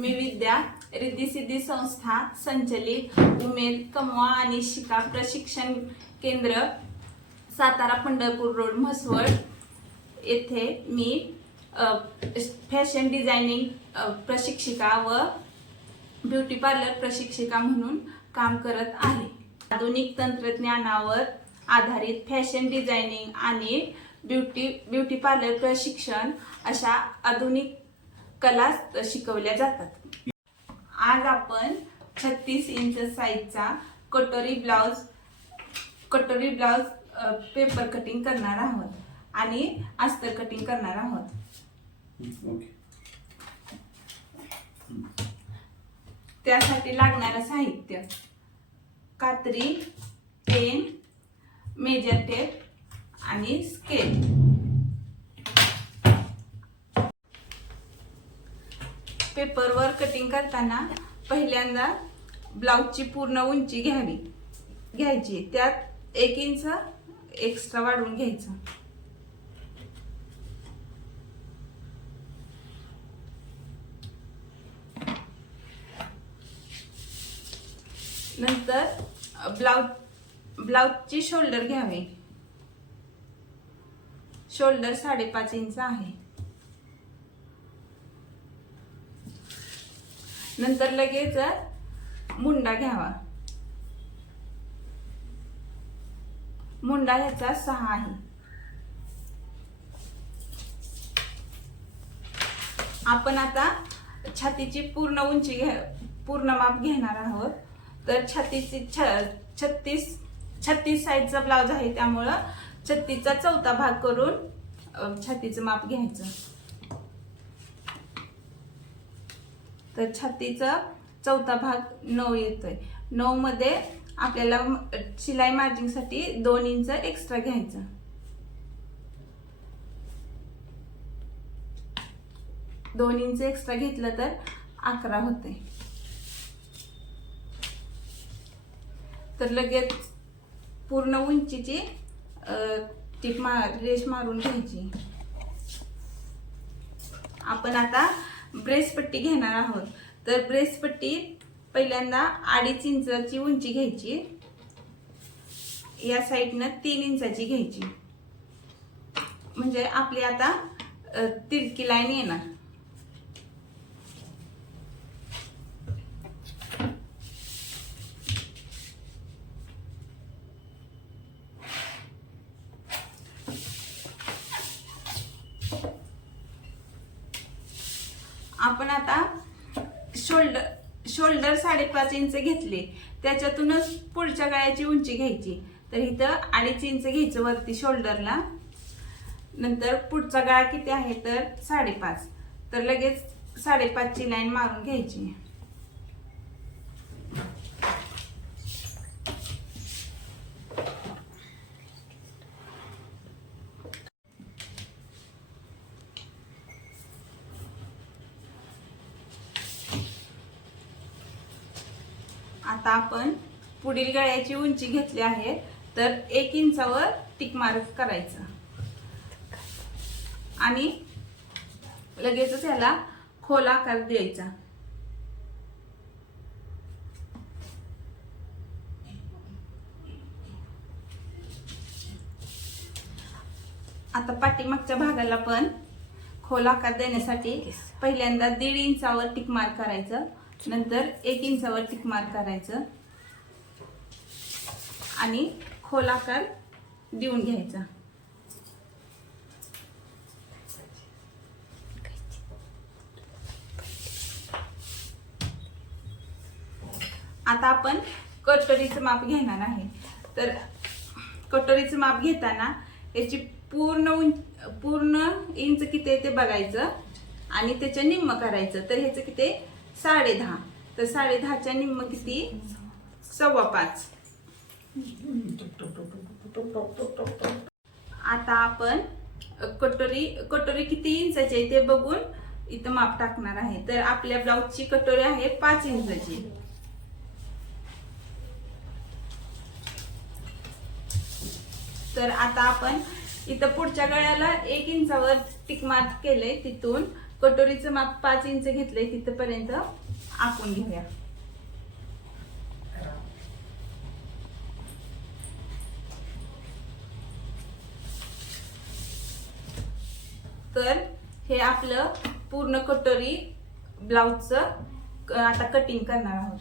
मी विद्या रिद्धी सिद्धी संस्था संचलित उमेद कमवा आणि शिका प्रशिक्षण केंद्र सातारा पंढरपूर रोड म्हसवड. येथे मी फॅशन डिझायनिंग प्रशिक्षिका व ब्युटी पार्लर प्रशिक्षिका म्हणून काम करत आहे. आधुनिक तंत्रज्ञानावर आधारित फॅशन डिझायनिंग आणि ब्युटी ब्युटी पार्लर प्रशिक्षण अशा आधुनिक कला शिकवल्या जातात. आज आपण छत्तीस इंच साईजचा कटोरी ब्लाउज कटोरी ब्लाउज पेपर कटिंग करणार आहोत आणि अस्तर कटिंग करणार आहोत. त्यासाठी लागणारं साहित्य. कात्री पेन मेजर टेप आणि स्केल पेपरवर कटिंग करताना पहिल्यांदा ब्लाऊजची पूर्ण उंची घ्यावी. घ्यायची. त्यात एक इंच एक्स्ट्रा वाढवून घ्यायचं. नंतर ब्लाऊज ब्लाऊजची शोल्डर घ्यावी. शोल्डर साडेपाच इंच आहे. नंतर लगेच मुंडा घ्यावा. मुंडा ह्याचा सहा आहे. आपण आता छातीची पूर्ण उंची घ्या पूर्ण माप घेणार आहोत. तर छातीची छत्तीस छत्तीस साईजचा ब्लाऊज आहे त्यामुळं छत्तीसचा चौथा भाग करून छातीचं माप घ्यायचं. तर छातीचा चौथा भाग नऊ येतोय. नऊ मध्ये आपल्याला शिलाई मार्जिंगसाठी दोन इंच एक्स्ट्रा घ्यायचं. दोन इंच एक्स्ट्रा घेतलं तर अकरा होते तर लगेच पूर्ण उंचीची अ, टीप मार रेश मारून घ्यायची. आपण आता ब्रेस पट्टी घेणार आहोत. तर ब्रेस पट्टी पहिल्यांदा अडीच इंचाची उंची घ्यायची. या साईडनं तीन इंचाची घ्यायची. म्हणजे आपली आता तिरकी लाईन येणार. आपण आता शोल्डर शोल्डर साडेपाच इंच घेतले. त्याच्यातूनच पुढच्या गळ्याची उंची घ्यायची. तर इथं अडीच इंच घ्यायचं वरती शोल्डरला नंतर पुढचा गळा किती आहे? तर साडेपाच. तर लगेच साडेपाचची लाईन मारून घ्यायची आता आपण पुढील गळ्याची उंची घेतली आहे तर एक इंचावर टिक मार्क करायचा. आणि लगेचच याला खोल आकार द्यायचा. आता पाठीमागच्या भागाला पण खोल आकार देण्यासाठी पहिल्यांदा दीड इंचावर टिक मार्क करायचं नंतर एक इंचावर टिक मार्क करायचं. आणि खोल आकार देऊन घ्यायचा. आता आपण कटोरीचं माप घेणार आहे. तर कटोरीचं माप घेताना याची पूर्ण उंच पूर्ण इंच किती ते बघायचं आणि त्याच्या निम्म करायचं. तर ह्याचं किती साडेदहा साडे दहा. तर साडे दहाच्या निम्म किती? सव्वा पाच. आता आपण कटोरी कटोरी किती इंचाची आहे ते बघून इथं माप टाकणार आहे. तर आपल्या ब्लाऊजची कटोरी आहे पाच इंचाची. तर आता आपण इथं पुढच्या गळ्याला एक इंचावर टिक मार्क केलंय तिथून कटोरीचं माप पाच इंच घेतलंय तिथपर्यंत आखून घेऊया. तर हे आपलं पूर्ण कटोरी ब्लाऊजचं आता कटिंग करणार आहोत.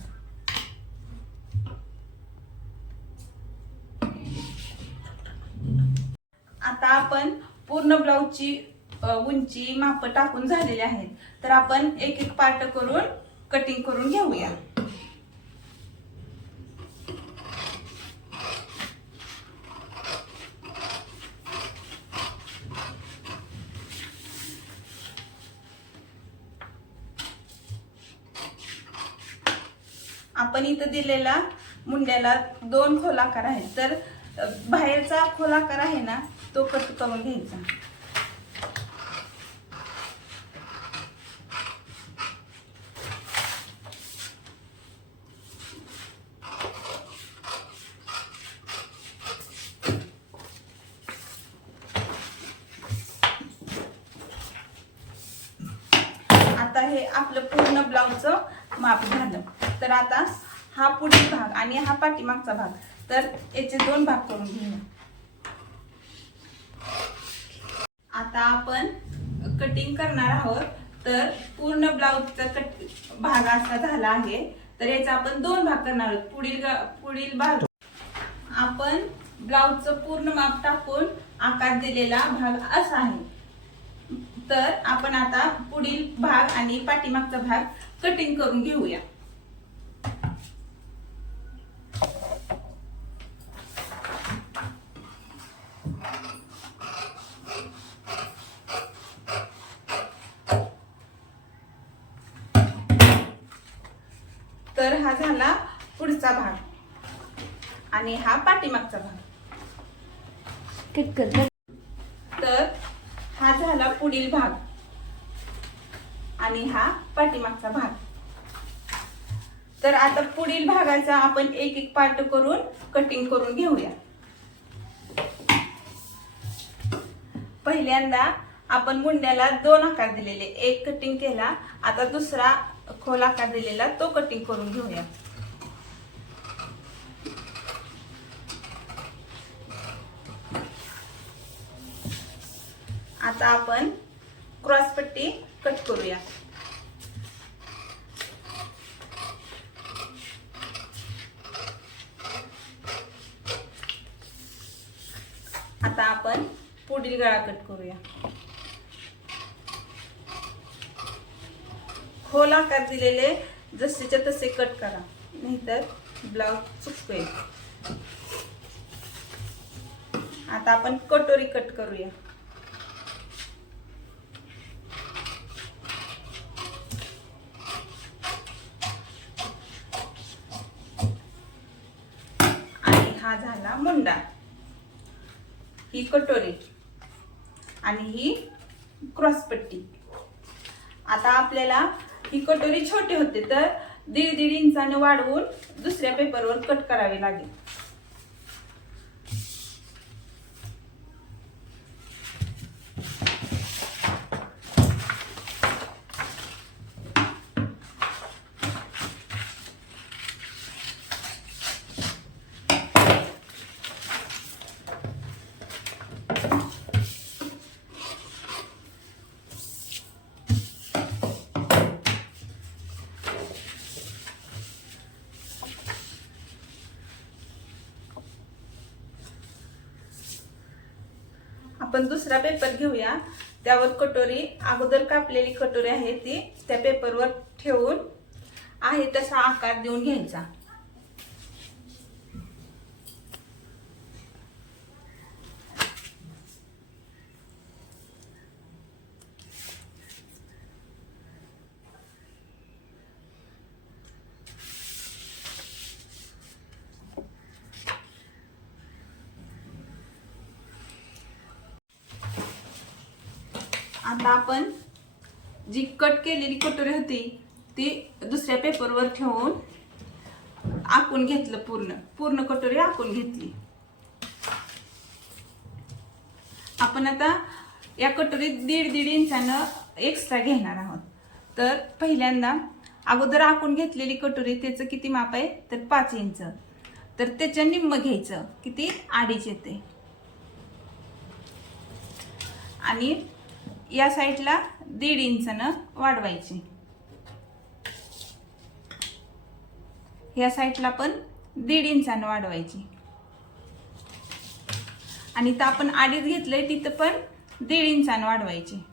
आता आपण पूर्ण ब्लाऊजची उंची माप टाकून झालेली आहेत. तर आपण एक एक पार्ट करून कटिंग करून घेऊया आपण इथं दिलेला मुंड्याला दोन खोलाकार आहेत. तर बाहेरचा खोलाकार आहे ना तो कट करून घ्यायचा. आता हे आपलं पूर्ण ब्लाऊजचं माप झालं. तर आता हा पुढील भाग आणि हा पाठीमागचा भाग. तर याचे दोन भाग करून घेऊया. आता आपण कटिंग करणार आहोत. तर पूर्ण ब्लाऊजचा कट भाग असा झाला आहे. तर याचा आपण दोन भाग करणार आहोत. पुढील पुढील भाग. आपण ब्लाऊजचं पूर्ण माप टाकून आकार दिलेला भाग असा आहे. तर आपण आता पुढील भाग आणि पाठीमागचा भाग कटिंग करून घेऊया. तर हा झाला पुढचा भाग. आणि हा पाठीमागचा भाग. तर हा झाला पुढील भाग. आणि हा पाठीमागचा भाग. तर आता पुढील भागाचा आपण एक एक पार्ट करून कटिंग करून घेऊया. पहिल्यांदा आपण मुंड्याला दोन आकार दिलेले. एक कटिंग केला आता दुसरा खोल आकार दिलेला तो कटिंग करून घेऊया. आता आपण क्रॉस पट्टी कट करूया. आता आपण पुढील गळा कट करूया. खोल आकार दिलेले जसेच्या तसे कट करा. नाहीतर ब्लाऊज चुकतोय आता आपण कटोरी कट करूया आणि हा झाला मुंडा ही कटोरी आणि ही क्रॉसपट्टी आता आपल्याला ही कटोरी छोटे होते तर दीड दीड इंचाने वाढवून दुसऱ्या पेपरवर कट करावे लागेल. आपण दुसरा पेपर घेऊया. त्यावर कटोरी अगोदर कापलेली कटोरी आहे ती त्या पेपरवर ठेवून आहे तसा आकार देऊन घ्यायचा. आता आपण जी कट केलेली कटोरी होती ती दुसऱ्या पेपरवर ठेवून आखून घेतलं पूर्ण. पूर्ण कटोरी आखून घेतली. आपण आता या कटोरीत दीड दीड इंचानं एक्स्ट्रा घेणार आहोत. तर पहिल्यांदा अगोदर आखून घेतलेली कटोरी त्याचं किती माप आहे? तर पाच इंच. तर त्याच्या निम्म घ्यायचं. किती? अडीच येते. आणि या साईडला दीड इंचनं वाढवायची. या साईडला पण दीड इंचानं वाढवायची. आणि तर आपण आडीच घेतलंय तिथं पण दीड इंचानं वाढवायची.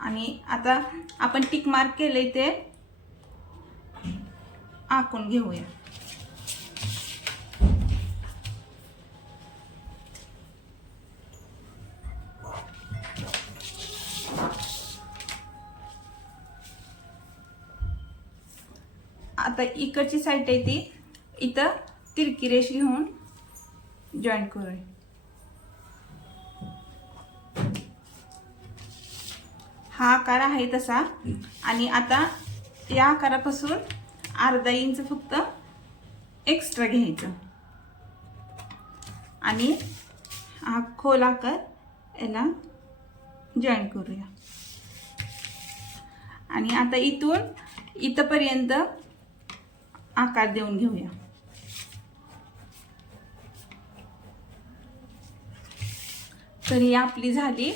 आणि आता आपण टिक मार्क केलंय ते आखून घेऊया. आता इकडची साईड आहे ती. इथं तिरकी रेष घेऊन जॉईन करूया. हा आकार आहे तसा. आणि आता या आकारापासून अर्धा इंच फक्त एक्स्ट्रा घ्यायचं. आणि हा खोल आकार याला जॉईन करूया. आणि आता इथून इथपर्यंत आकार देऊन घेऊया. तर ही आपली झाली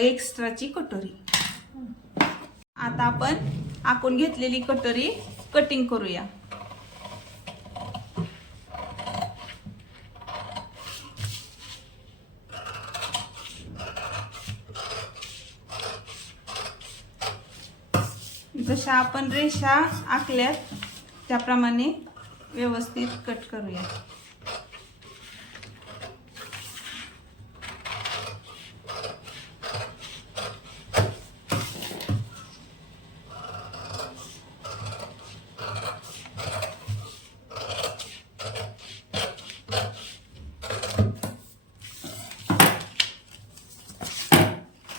एक्स्ट्राची कटोरी. आता आपण आखून घेतलेली कटोरी कटिंग करूया. जशा आपण रेषा आखल्यात त्याप्रमाणे व्यवस्थित कट करूया.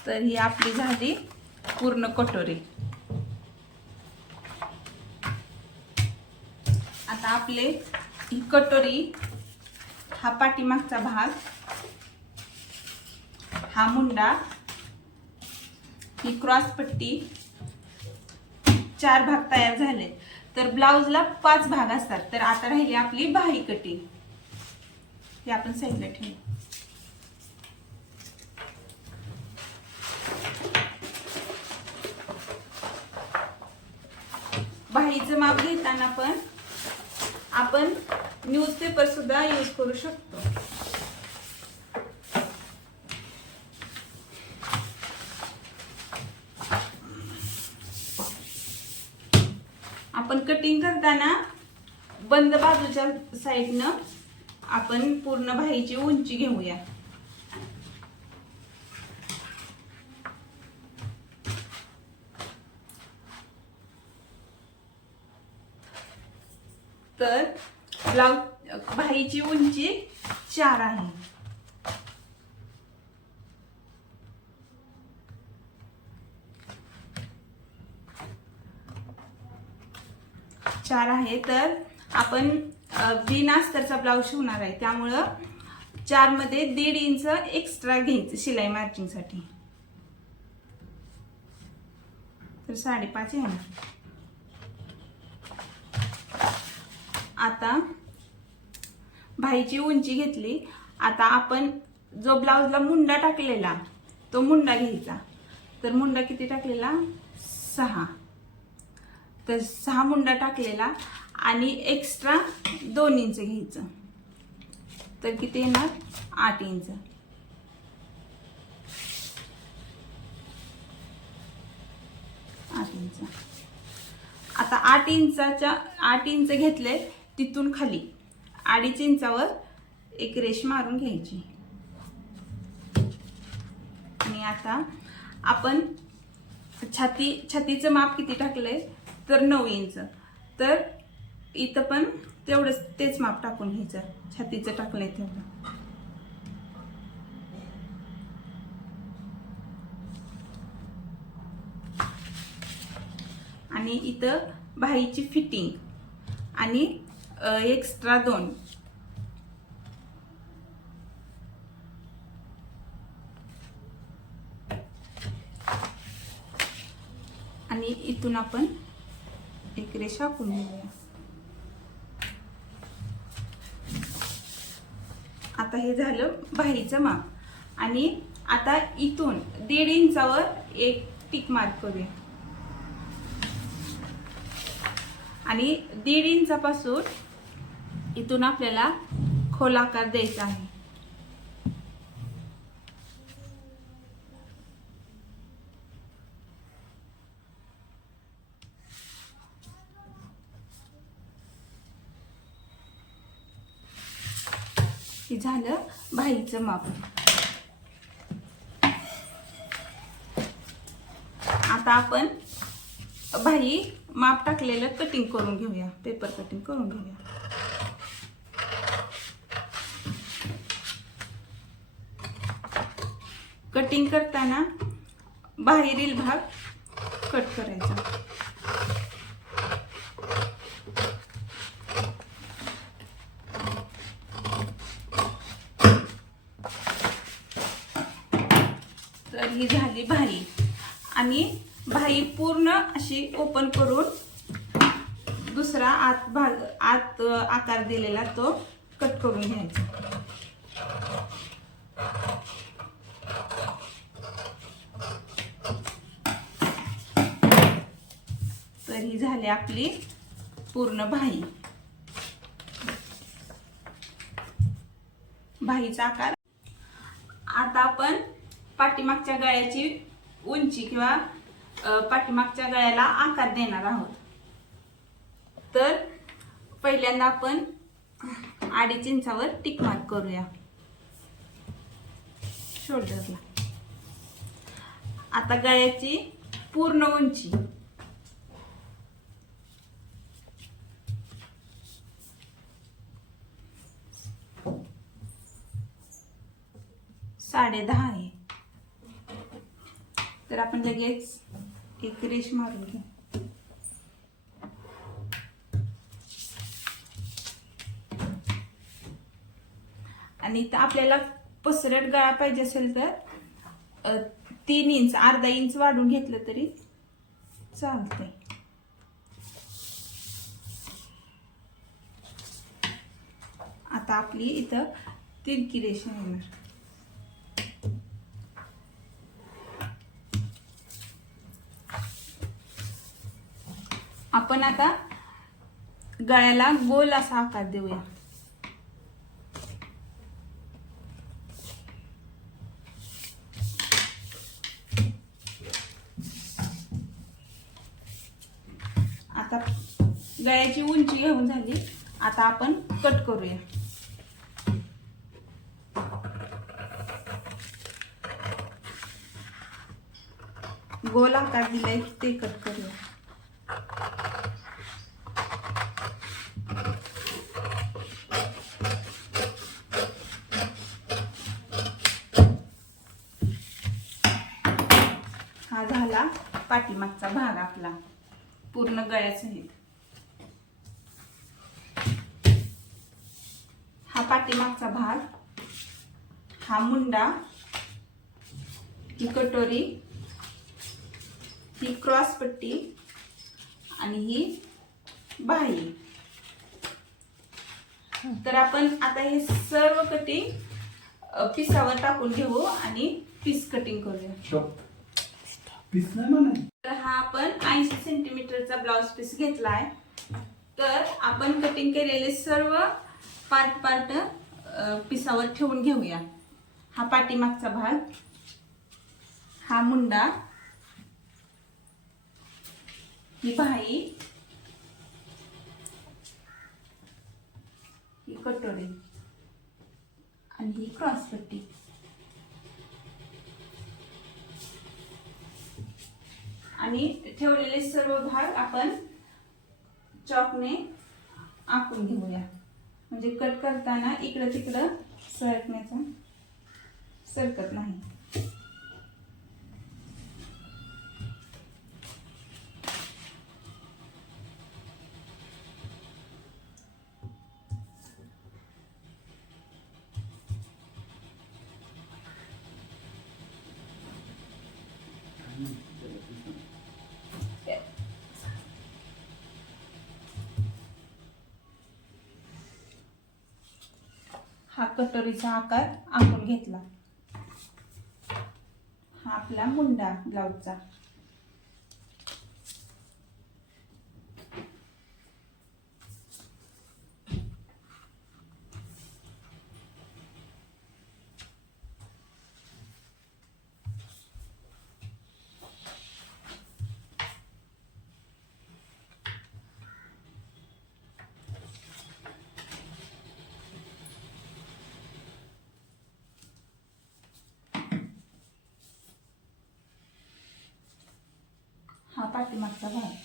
तर ही आपली झाली पूर्ण कटोरी आता आपले ही कटोरी हा पाठीमागचा भाग हा मुंडा ही क्रॉस पट्टी चार भाग तयार झाले. तर ब्लाऊजला पाच भाग असतात. तर आता राहिली आपली बाही कटिंग. हे आपण साईडला ठेवू. बाहीचं माप घेताना पण आपण न्यूजपेपर सुद्धा यूज करू शकतो. आपण कटिंग करताना बंद बाजूच्या साईडनं आपण पूर्ण भाईची उंची घेऊया तर ब्लाउज बाहीची उंची चार आहे. चार आहे तर आपण अ, बिन अस्तरचा ब्लाऊज शिवणार आहे. त्यामुळं चारमध्ये दीड इंच एक्स्ट्रा घ्यायचं शिलाई मार्जिंगसाठी तर साडेपाच आहे आता भाईची उंची घेतली. आता आपण जो ब्लाऊजला मुंडा टाकलेला तो मुंडा घ्यायचा. तर मुंडा किती टाकलेला? सहा. तर सहा मुंडा टाकलेला आणि एक्स्ट्रा दोन इंच घ्यायचं. तर किती येणार? आठ इंच. आठ इंच. आता आठ इंचाच्या आठ इंच घेतले तिथून खाली. अडीच इंचावर एक रेष मारून घ्यायची. आणि आता आपण छाती छातीचं माप किती टाकलंय? तर नऊ इंच. तर इथं पण तेवढंच तेच माप टाकून घ्यायचं. छातीचं टाकलंय तेवढं. आणि इथं बाहीची फिटिंग. आणि एक्स्ट्रा दोन. आणि इथून आपण एक रेषा घेऊया आता हे झालं बाहेरीचं माप. आणि आता इथून दीड इंचावर एक टिक मार्क करूया. आणि दीड इंचापासून इथून आपल्याला खोलाकार द्यायचा आहे. झालं बाईचं माप. आता आपण बाई माप टाकलेलं कटिंग करून घेऊया. पेपर कटिंग करून घेऊया. कटिंग करताना बाहेरील भाग कट करायचा. तर ही झाली भाई आणि भाई पूर्ण अशी ओपन करून दुसरा आत भाग आत आकार दिलेला तो कट करून घ्यायचा तर ही झाली आपली पूर्ण भाई. भाईचा आकार. आता आपण पाठीमागच्या गळ्याची उंची किंवा पाठीमागच्या गळ्याला आकार देणार आहोत. तर पहिल्यांदा आपण अडीच इंचावर टिक मार्क करूया. शोल्डरला आता गळ्याची पूर्ण उंची. साडे दहा आहे. तर आपण लगेच एक रेश मारून घेऊ. आणि इथं आपल्याला पसरट गळा पाहिजे असेल तर तीन इंच अर्धा इंच वाढून घेतलं तरी चालतंय. आता आपली इथं तिरकी रेषा येणार. आपण आता गळ्याला गोल असा आकार देऊया. आता गळ्याची उंची घेऊन झाली. आता आपण कट करूया. गोल आकार दिलाय ते कट करूया हा झाला पाठीमागचा भाग आपला. पूर्ण गळ्यासहित हा पाठीमागचा भाग हा मुंडा ही कटोरी ही क्रॉस पट्टी आणि ही बाही. तर आपण आता हे सर्व कटिंग पिसावर टाकून घेऊ आणि पीस कटिंग करूया. पीस नाही म्हणा तर हा आपण ऐंशी सेंटीमीटरचा ब्लाउज पीस घेतलाय. तर आपण कटिंग केलेले सर्व पार्ट पार्ट पिसावर ठेवून घेऊया. हा पाठीमागचा भाग हा मुंडा ही बाई ही कटोरी आणि ही क्रॉस पट्टी. आणि ठेवलेले सर्व भाग आपण चॉकने आखून घेऊया. म्हणजे कट करताना इकडं तिकडं सरकण्याचा सरकत नाही. हा कटोरीचा आकार आखून घेतला. हा आपला मुंडा ब्लाऊजचा हा पाठीमागचा भाग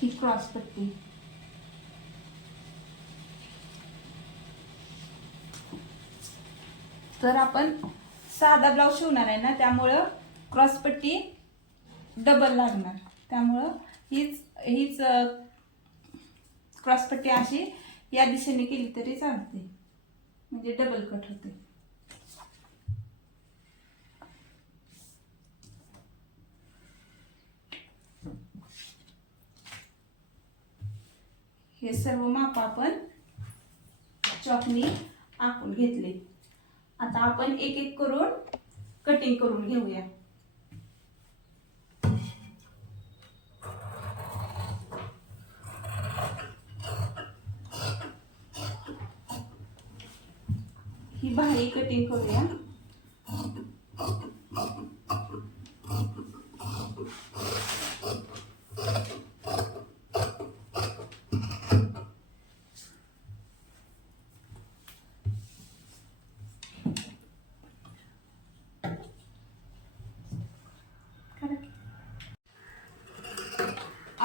ही क्रॉस पट्टी तर आपण साधा ब्लाऊज शिवणार आहे ना त्यामुळं क्रॉस पट्टी डबल लागणार. त्यामुळं हीच हीच क्रॉस पट्टी अशी या दिशेने केली तरी चालते. म्हणजे डबल कट होते. हे सर्व माप आपण चॉकनी आखून घेतले. आता आपण एक एक करून कटिंग करून घेऊया. ही भारी कटिंग करूया.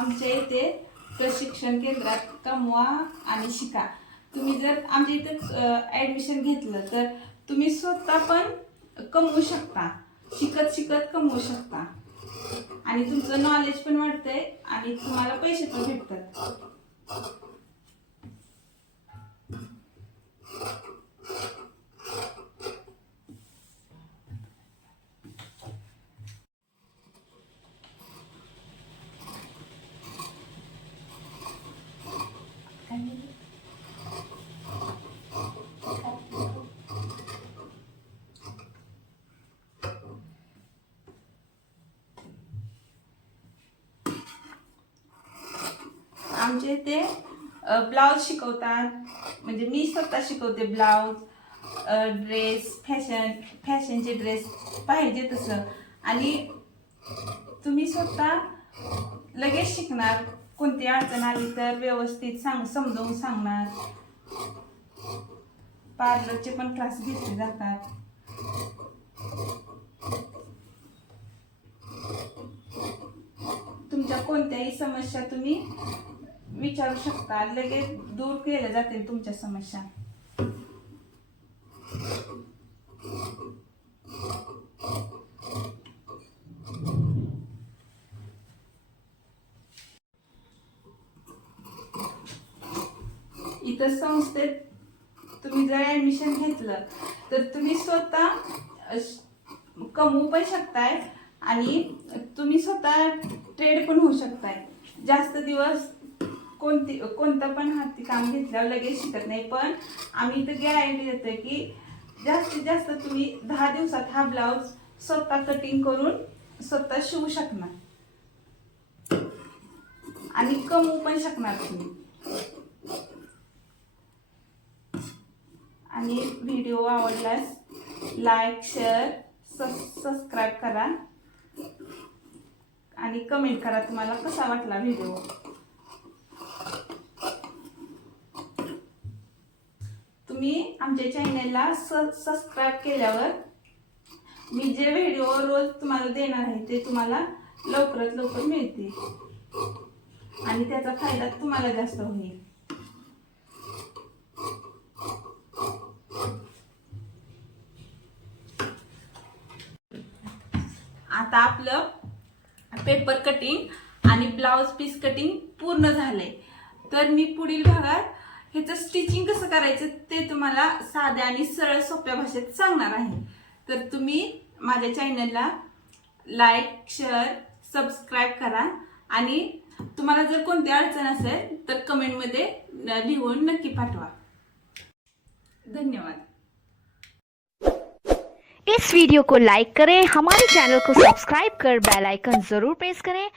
आमच्या इथे प्रशिक्षण केंद्रात कमवा आणि शिका. तुम्ही जर आमच्या इथे ऍडमिशन घेतलं तर तुम्ही स्वतः पण कमवू शकता. शिकत शिकत कमवू शकता. आणि तुमचं नॉलेज पण वाढतंय आणि तुम्हाला पैसे पण भेटतात. ते ब्लाऊज शिकवतात. म्हणजे मी स्वतः शिकवते ब्लाऊज ड्रेस फॅशन फॅशनचे ड्रेस पाहिजे तसं. आणि तुम्ही स्वतः लगेच शिकणार. कोणती अडचण आली तर व्यवस्थित सांग समजावून सांगणार. पार्लरचे पण क्लास घेतले जातात. तुमच्या कोणत्याही समस्या तुम्ही विचारू शकता. लगेच दूर केल्या जातील तुमच्या समस्या. इतर संस्थेत तुम्ही जर ऍडमिशन घेतलं तर तुम्ही स्वतः कमवू पण शकताय आणि तुम्ही स्वतः ट्रेड पण होऊ शकताय. जास्त दिवस कोणती कोणतं पण हाती काम घेतल्यावर लगेच शिकत नाही. पण आम्ही इथं गॅरंटी देतो की जास्तीत जास्त तुम्ही दहा दिवसात हा ब्लाऊज स्वतः कटिंग करून स्वतः शिवू शकणार. आणि कमवू पण शकणार तुम्ही. आणि व्हिडिओ आवडल्यास लाईक शेअर सबस्क्राईब करा. आणि कमेंट करा तुम्हाला कसा वाटला व्हिडिओ तुम्ही आमच्या चॅनेलला स सबस्क्राईब केल्यावर मी जे व्हिडिओ रोज तुम्हाला देणार आहे ते तुम्हाला लवकरात लवकर मिळते आणि त्याचा फायदा तुम्हाला जास्त होईल. आता आपलं पेपर कटिंग आणि ब्लाउज पीस कटिंग पूर्ण झालंय. तर मी पुढील भागात ह्याचं स्टिचिंग कसं करायचं ते तुम्हाला साध्या आणि सरळ सोप्या भाषेत सांगणार आहे. तर तुम्ही माझ्या चॅनलला लाईक शेअर सबस्क्राईब करा आणि तुम्हाला जर कोणती अडचण असेल तर कमेंटमध्ये लिहून नक्की पाठवा. धन्यवाद. इस वीडियो को लाइक करें हमारे चैनल को सब्सक्राइब कर बेल आइकन जरूर प्रेस करें।